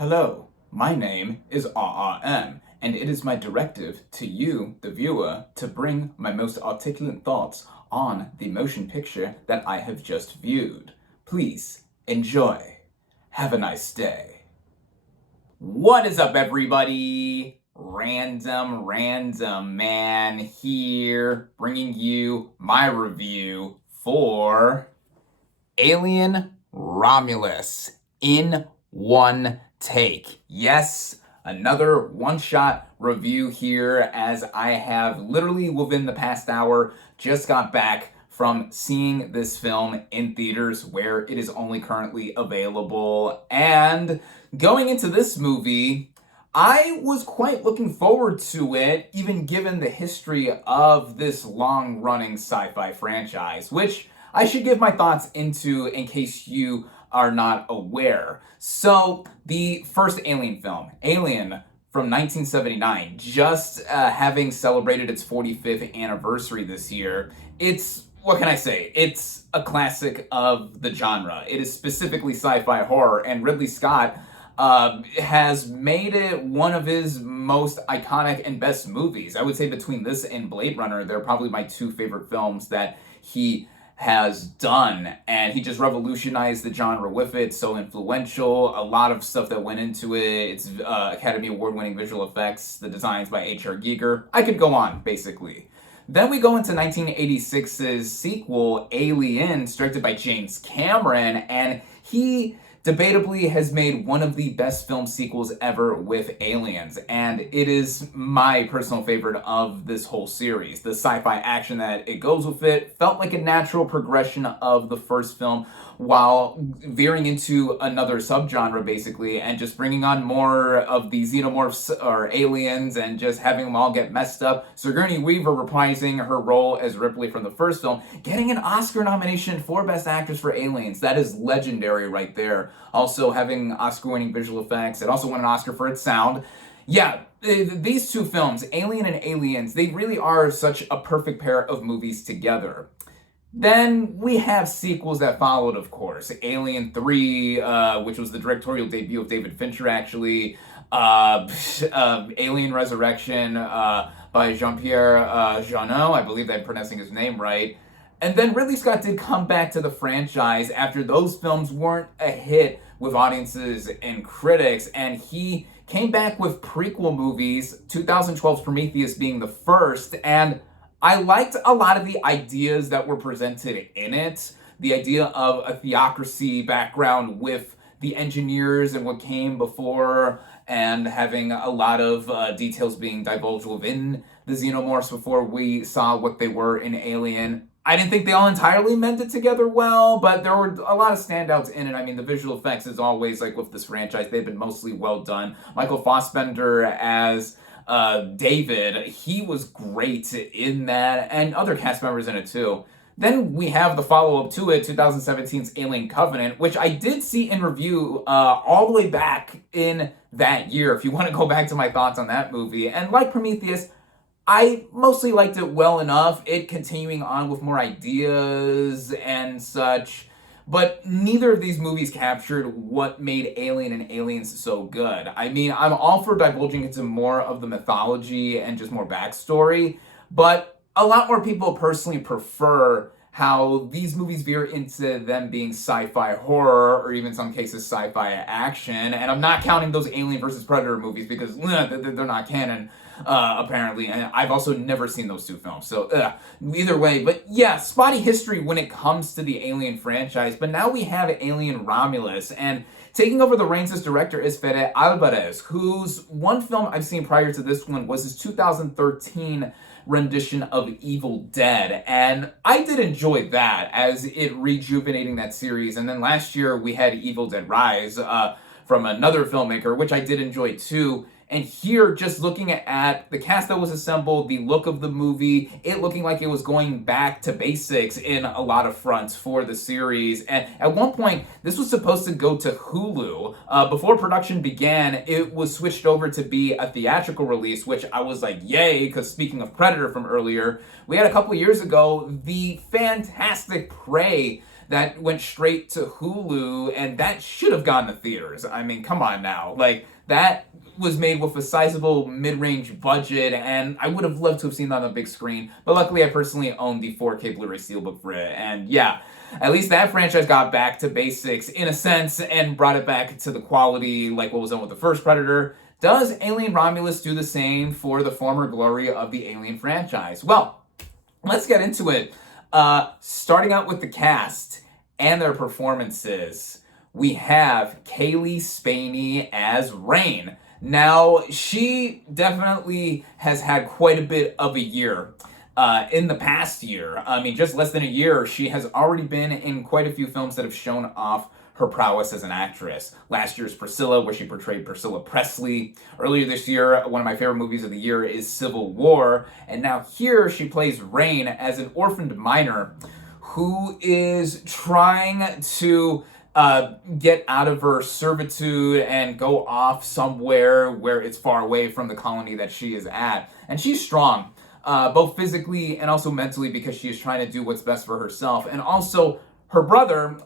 Hello, my name is RRM, and it is my directive to you, the viewer, to bring my most articulate thoughts on the motion picture that I have just viewed. Please enjoy. Have a nice day. What is up, everybody? RandomRandomMan here, bringing you my review for Alien Romulus in one take. Yes, another one-shot review here, as I have literally within the past hour just got back from seeing this film in theaters where it is only currently available. And going into this movie, I was quite looking forward to it, even given the history of this long-running sci-fi franchise, which I should give my thoughts into in case you are not aware. So, the first Alien film, Alien from 1979, just having celebrated its 45th anniversary this year, what can I say? It's a classic of the genre. It is specifically sci-fi horror, and Ridley Scott has made it one of his most iconic and best movies. I would say between this and Blade Runner, they're probably my two favorite films that he has done, and he just revolutionized the genre with it. So influential, a lot of stuff that went into it. It's Academy Award-winning visual effects, the designs by H.R. Giger. I could go on, basically. Then we go into 1986's sequel, Aliens, directed by James Cameron, and he debatably has made one of the best film sequels ever with Aliens, and it is my personal favorite of this whole series. The sci-fi action that it goes with it felt like a natural progression of the first film, while veering into another subgenre, basically, and just bringing on more of the xenomorphs or aliens and just having them all get messed up. Sigourney Weaver reprising her role as Ripley from the first film, getting an Oscar nomination for Best Actress for Aliens. That is legendary right there. Also having Oscar-winning visual effects. It also won an Oscar for its sound. Yeah, these two films, Alien and Aliens, they really are such a perfect pair of movies together. Then we have sequels that followed, of course. Alien 3, which was the directorial debut of David Fincher, actually. Alien Resurrection by Jean-Pierre Jeunet. I believe I'm pronouncing his name right. And then Ridley Scott did come back to the franchise after those films weren't a hit with audiences and critics, and he came back with prequel movies, 2012's Prometheus being the first, and I liked a lot of the ideas that were presented in it. The idea of a theocracy background with the engineers and what came before, and having a lot of details being divulged within the xenomorphs before we saw what they were in Alien. I didn't think they all entirely mended together well, but there were a lot of standouts in it. I mean, the visual effects, as always, like with this franchise, they've been mostly well done. Michael Fassbender as David, he was great in that, and other cast members in it too. Then we have the follow-up to it, 2017's Alien Covenant, which I did see in review all the way back in that year, if you want to go back to my thoughts on that movie. And like Prometheus, I mostly liked it well enough, it continuing on with more ideas and such. But neither of these movies captured what made Alien and Aliens so good. I mean, I'm all for divulging into more of the mythology and just more backstory, but a lot more people personally prefer how these movies veer into them being sci-fi horror, or even in some cases sci-fi action. And I'm not counting those Alien vs. Predator movies because they're not canon, apparently. And I've also never seen those two films. So either way, but yeah, spotty history when it comes to the Alien franchise. But now we have Alien Romulus, and taking over the reins as director is Fede Alvarez, whose one film I've seen prior to this one was his 2013 rendition of Evil Dead, and I did enjoy that as it rejuvenating that series. And then last year we had Evil Dead Rise from another filmmaker, which I did enjoy too. And here, just looking at the cast that was assembled, the look of the movie, it looking like it was going back to basics in a lot of fronts for the series. And at one point, this was supposed to go to Hulu. Before production began, it was switched over to be a theatrical release, which I was like, yay, because speaking of Predator from earlier, we had a couple years ago the fantastic Prey that went straight to Hulu, and that should have gone to theaters. I mean, come on now. Like, that was made with a sizable mid-range budget, and I would have loved to have seen that on the big screen, but luckily I personally own the 4K Blu-ray Steelbook for it, and yeah, at least that franchise got back to basics in a sense and brought it back to the quality like what was done with the first Predator. Does Alien Romulus do the same for the former glory of the Alien franchise? Well, let's get into it. Starting out with the cast and their performances, we have Kaylee Spaney as Rain. Now, she definitely has had quite a bit of a year. In the past year, I mean, just less than a year, she has already been in quite a few films that have shown off her prowess as an actress. Last year's Priscilla, where she portrayed Priscilla Presley. Earlier this year, one of my favorite movies of the year is Civil War. And now here she plays Rain as an orphaned minor who is trying to get out of her servitude and go off somewhere where it's far away from the colony that she is at. And she's strong, both physically and also mentally, because she is trying to do what's best for herself. And also her brother,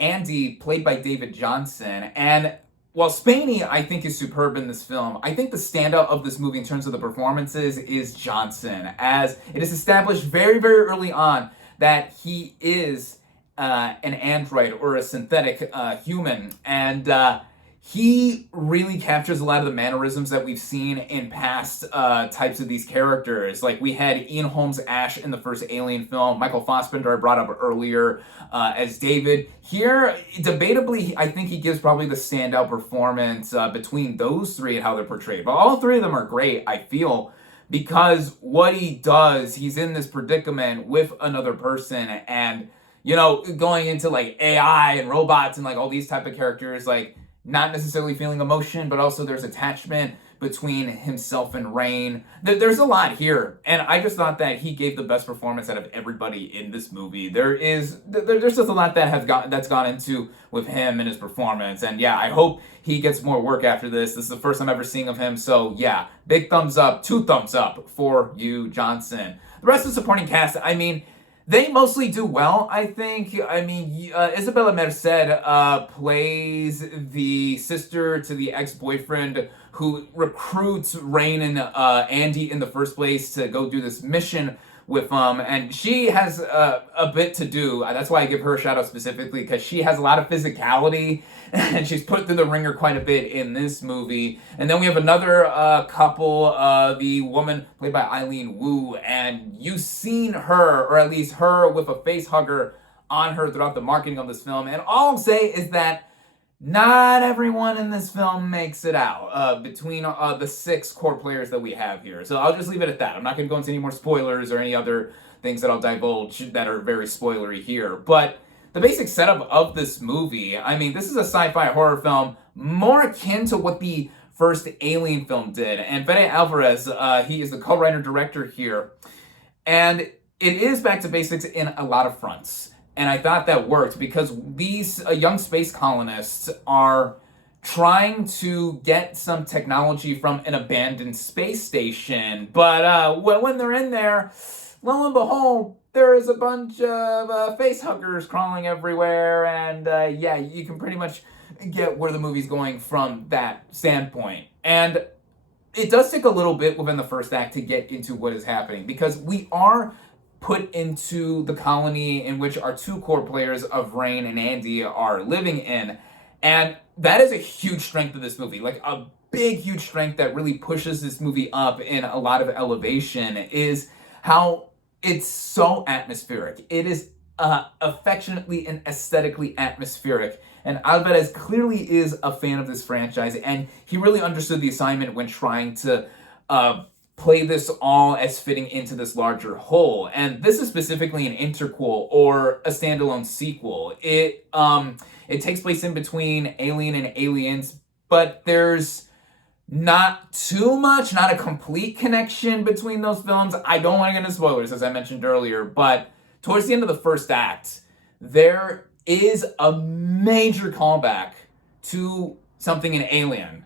Andy, played by David Johnson. And while Spaney, I think, is superb in this film, I think the standout of this movie in terms of the performances is Johnson, as it is established very, very early on that he is an android or a synthetic human, and he really captures a lot of the mannerisms that we've seen in past types of these characters. Like, we had Ian Holmes Ash in the first Alien film, Michael Fassbender I brought up earlier as David. Here, debatably, I think he gives probably the standout performance between those three and how they're portrayed. But all three of them are great, I feel, because what he does, he's in this predicament with another person, and you know, going into like AI and robots and like all these type of characters, like not necessarily feeling emotion, but also there's attachment between himself and Rain. There's a lot here, and I just thought that he gave the best performance out of everybody in this movie. There's just a lot that that's gone into with him and his performance, and yeah, I hope he gets more work after this. This is the first I'm ever seeing of him, so yeah, big thumbs up, 2 thumbs up for you, Johnson. The rest of the supporting cast, I mean, they mostly do well, I think. I mean, Isabella Merced plays the sister to the ex-boyfriend who recruits Rain and Andy in the first place to go do this mission with and she has a bit to do. That's why I give her a shout out specifically, because she has a lot of physicality and she's put through the ringer quite a bit in this movie. And then we have another couple, the woman played by Eileen Wu, and you've seen her, or at least her with a face hugger on her throughout the marketing of this film. And all I'll say is that not everyone in this film makes it out between the 6 core players that we have here. So I'll just leave it at that. I'm not going to go into any more spoilers or any other things that I'll divulge that are very spoilery here. But the basic setup of this movie, I mean, this is a sci-fi horror film more akin to what the first Alien film did. And Fede Alvarez, he is the co-writer-director here. And it is back to basics in a lot of fronts. And I thought that worked because these young space colonists are trying to get some technology from an abandoned space station. But when they're in there, lo and behold, there is a bunch of face huggers crawling everywhere. And yeah, you can pretty much get where the movie's going from that standpoint. And it does take a little bit within the first act to get into what is happening, because we are put into the colony in which our 2 core players of Rain and Andy are living in. And that is a huge strength of this movie. Like, a big, huge strength that really pushes this movie up in a lot of elevation is how it's so atmospheric. It is affectionately and aesthetically atmospheric. And Alvarez clearly is a fan of this franchise, and he really understood the assignment when trying to play this all as fitting into this larger whole. And this is specifically an interquel or a standalone sequel. It takes place in between Alien and Aliens, but there's not too much, not a complete connection between those films. I don't want to get into spoilers, as I mentioned earlier, but towards the end of the first act, there is a major callback to something in Alien.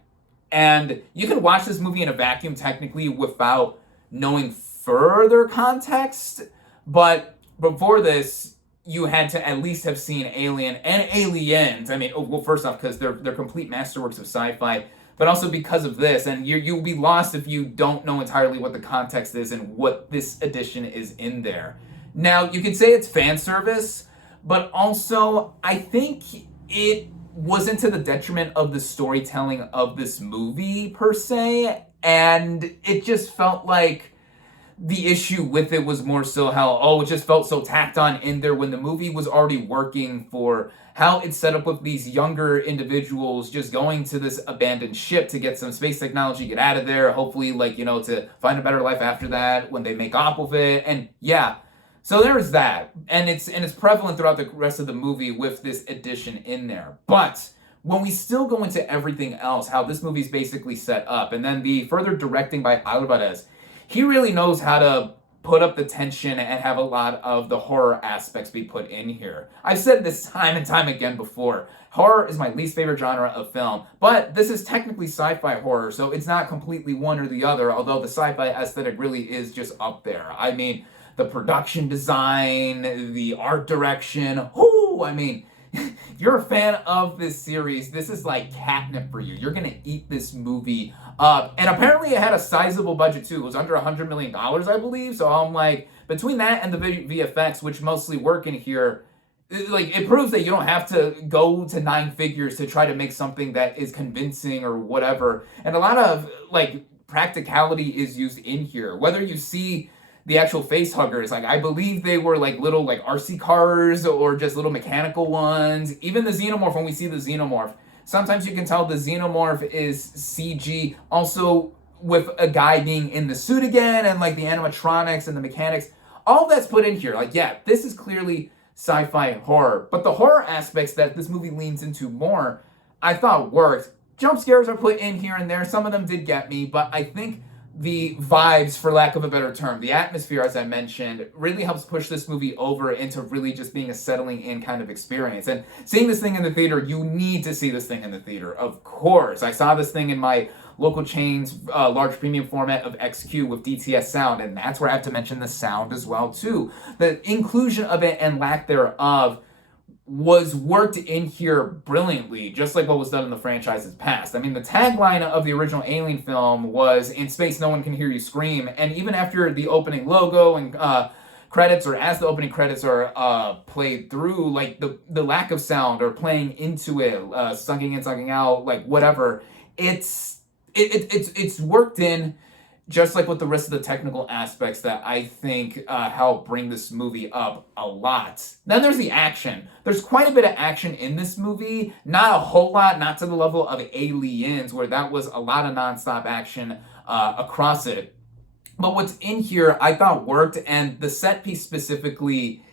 And you can watch this movie in a vacuum, technically, without knowing further context. But before this, you had to at least have seen Alien and Aliens. I mean, well, first off, because they're complete masterworks of sci-fi, but also because of this, and you'll be lost if you don't know entirely what the context is and what this edition is in there. Now, you could say it's fan service, but also I think it wasn't to the detriment of the storytelling of this movie per se, and it just felt like the issue with it was more so how, it just felt so tacked on in there when the movie was already working for how it's set up with these younger individuals just going to this abandoned ship to get some space technology, get out of there, hopefully, to find a better life after that when they make off with it. And yeah, so there's that. And it's prevalent throughout the rest of the movie with this addition in there. But when we still go into everything else, how this movie's basically set up, and then the further directing by Alvarez, he really knows how to put up the tension and have a lot of the horror aspects be put in here. I've said this time and time again before. Horror is my least favorite genre of film, but this is technically sci-fi horror, so it's not completely one or the other, although the sci-fi aesthetic really is just up there. I mean, the production design, the art direction, if you're a fan of this series, this is like catnip for you. You're gonna eat this movie up. And apparently it had a sizable budget too. It was under $100 million, I believe. So I'm like, between that and the VFX, which mostly work in here, it proves that you don't have to go to 9 figures to try to make something that is convincing or whatever. And a lot of practicality is used in here. Whether you see the actual face huggers, I believe they were little RC cars or just little mechanical ones. Even the xenomorph, when we see the xenomorph, sometimes you can tell the xenomorph is CG. Also, with a guy being in the suit again, and the animatronics and the mechanics, all that's put in here. This is clearly sci-fi horror, but the horror aspects that this movie leans into more, I thought worked. Jump scares are put in here and there. Some of them did get me, but I think the vibes, for lack of a better term, the atmosphere, as I mentioned, really helps push this movie over into really just being a settling in kind of experience. And seeing this thing in the theater, you need to see this thing in the theater, of course. I saw this thing in my local chain's large premium format of XQ with DTS sound, and that's where I have to mention the sound as well, too. The inclusion of it and lack thereof was worked in here brilliantly, just like what was done in the franchise's past. I mean, the tagline of the original Alien film was, "In space, no one can hear you scream," and even after the opening logo and credits, or as the opening credits are played through, the lack of sound or playing into it, sucking in, sucking out, whatever, it's worked in, just like with the rest of the technical aspects that I think help bring this movie up a lot. Then there's the action. There's quite a bit of action in this movie. Not a whole lot, not to the level of Aliens, where that was a lot of nonstop action across it. But what's in here I thought worked, and the set piece specifically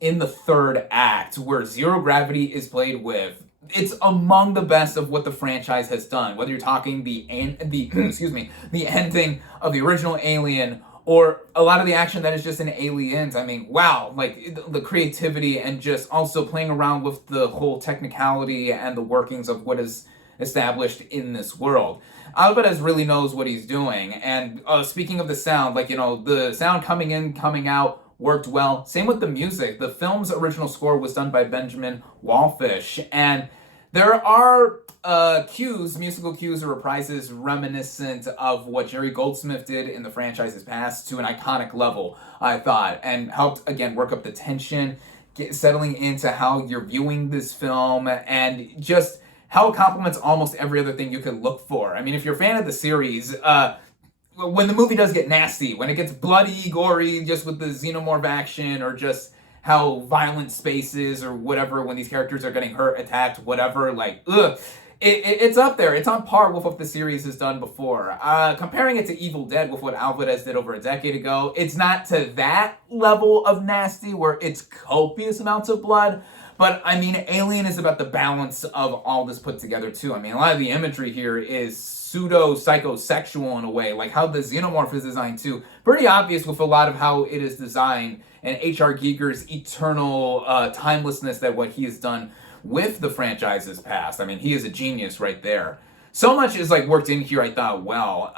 in the third act, where zero gravity is played with, it's among the best of what the franchise has done. Whether you're talking the ending of the original Alien, or a lot of the action that is just in Aliens. I mean, wow, the creativity and just also playing around with the whole technicality and the workings of what is established in this world. Alvarez really knows what he's doing. And speaking of the sound, the sound coming in, coming out, worked well. Same with the music. The film's original score was done by Benjamin Wallfish, and there are musical cues or reprises reminiscent of what Jerry Goldsmith did in the franchise's past to an iconic level, I thought, and helped, again, work up the tension, settling into how you're viewing this film, and just how it complements almost every other thing you could look for. I mean, if you're a fan of the series, when the movie does get nasty, when it gets bloody, gory, just with the xenomorph action, or just how violent space is, or whatever, when these characters are getting hurt, attacked, whatever, it's up there. It's on par with what the series has done before. Comparing it to Evil Dead with what Alvarez did over a decade ago, it's not to that level of nasty where it's copious amounts of blood. But, I mean, Alien is about the balance of all this put together, too. I mean, a lot of the imagery here is pseudo-psychosexual in a way, like how the xenomorph is designed, too. Pretty obvious with a lot of how it is designed, and H.R. Giger's eternal timelessness that what he has done with the franchise's past. I mean, he is a genius right there. So much is like worked in here, I thought, well,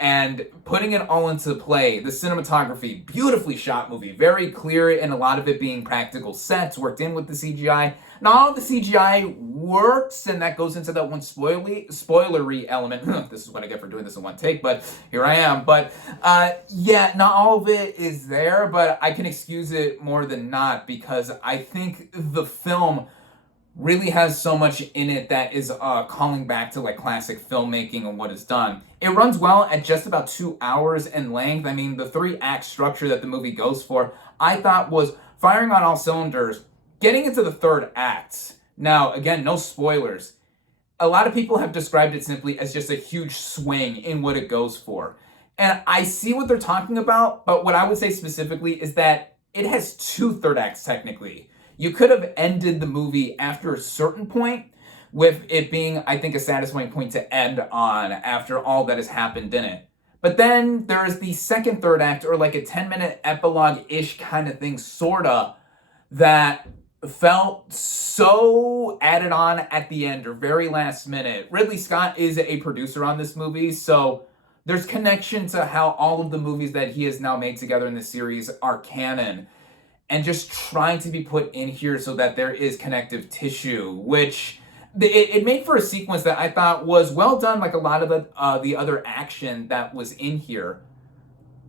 and putting it all into play. The cinematography, beautifully shot movie, very clear, and a lot of it being practical sets worked in with the CGI. Not all of the CGI works, and that goes into that one spoilery element. This is what I get for doing this in one take, but here I am. But yeah, not all of it is there, but I can excuse it more than not because I think the film really has so much in it that is calling back to like classic filmmaking and what is done. It runs well at just about 2 hours in length. I mean, the 3-act structure that the movie goes for, I thought was firing on all cylinders. Getting into the third act. Now, again, no spoilers. A lot of people have described it simply as just a huge swing in what it goes for. And I see what they're talking about, but what I would say specifically is that it has 2 third acts technically. You could have ended the movie after a certain point, with it being, I think, a satisfying point to end on after all that has happened in it. But then there is the second third act, or like a 10-minute epilogue-ish kind of thing, sorta, that felt so added on at the end, or very last minute. Ridley Scott is a producer on this movie, so there's connection to how all of the movies that he has now made together in this series are canon. And just trying to be put in here so that there is connective tissue, which it made for a sequence that I thought was well done, like a lot of the other action that was in here.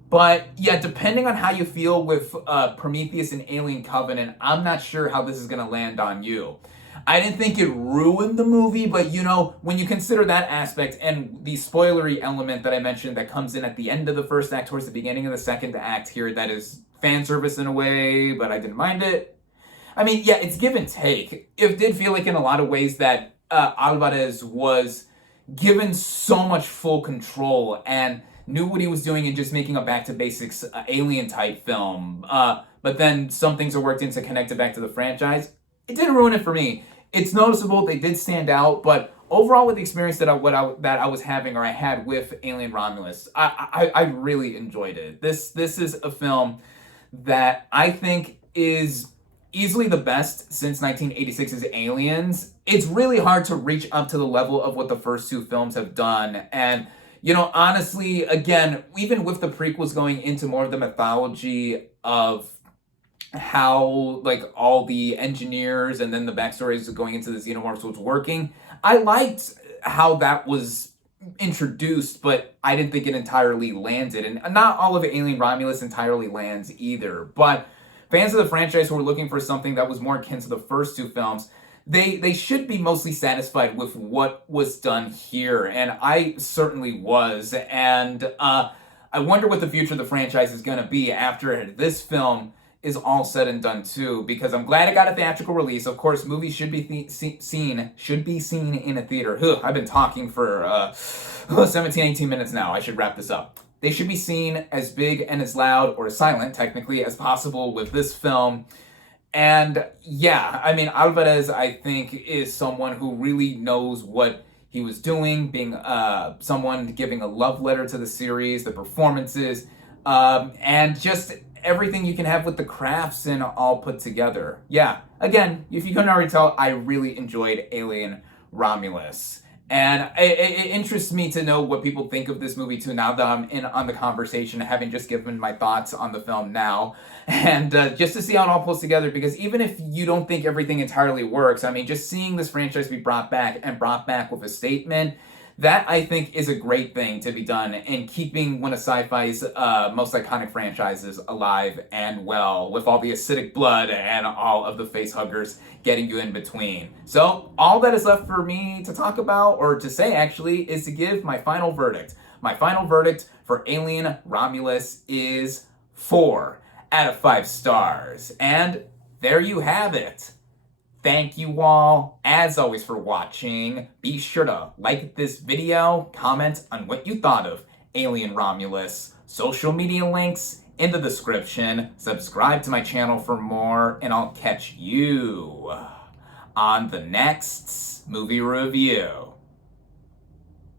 But yeah, depending on how you feel with Prometheus and Alien Covenant, I'm not sure how this is going to land on you. I didn't think it ruined the movie, but you know, when you consider that aspect and the spoilery element that I mentioned that comes in at the end of the first act towards the beginning of the second act here, that is fan service in a way, but I didn't mind it. I mean, yeah, it's give and take. It did feel like in a lot of ways that Alvarez was given so much full control and knew what he was doing and just making a back to basics alien type film. But then some things are worked in to connect it back to the franchise. It didn't ruin it for me. It's noticeable, they did stand out, but overall with the experience that I was having, or I had with Alien Romulus, I really enjoyed it. This is a film that I think is easily the best since 1986's Aliens. It's really hard to reach up to the level of what the first 2 films have done. And, you know, honestly, again, even with the prequels going into more of the mythology of how, like, all the engineers and then the backstories going into the xenomorphs was working, I liked how that was introduced, but I didn't think it entirely landed. And not all of Alien Romulus entirely lands either. But fans of the franchise who were looking for something that was more akin to the first 2 films, they should be mostly satisfied with what was done here. And I certainly was. And I wonder what the future of the franchise is going to be after this film is all said and done too, because I'm glad it got a theatrical release. Of course, movies should be seen in a theater. I've been talking for 17, 18 minutes now. I should wrap this up. They should be seen as big and as loud, or as silent, technically, as possible with this film. And yeah, I mean, Alvarez, I think, is someone who really knows what he was doing, being someone giving a love letter to the series, the performances, and just everything you can have with the crafts and all put together. Yeah, again, if you couldn't already tell, I really enjoyed Alien Romulus. And it interests me to know what people think of this movie too, now that I'm in on the conversation, having just given my thoughts on the film now. And just to see how it all pulls together, because even if you don't think everything entirely works, I mean, just seeing this franchise be brought back with a statement, that I think is a great thing to be done in keeping one of sci-fi's most iconic franchises alive and well, with all the acidic blood and all of the face huggers getting you in between. So all that is left for me to talk about, or to say actually, is to give my final verdict. My final verdict for Alien Romulus is 4 out of 5 stars. And there you have it. Thank you all, as always, for watching. Be sure to like this video, comment on what you thought of Alien Romulus, social media links in the description, subscribe to my channel for more, and I'll catch you on the next movie review.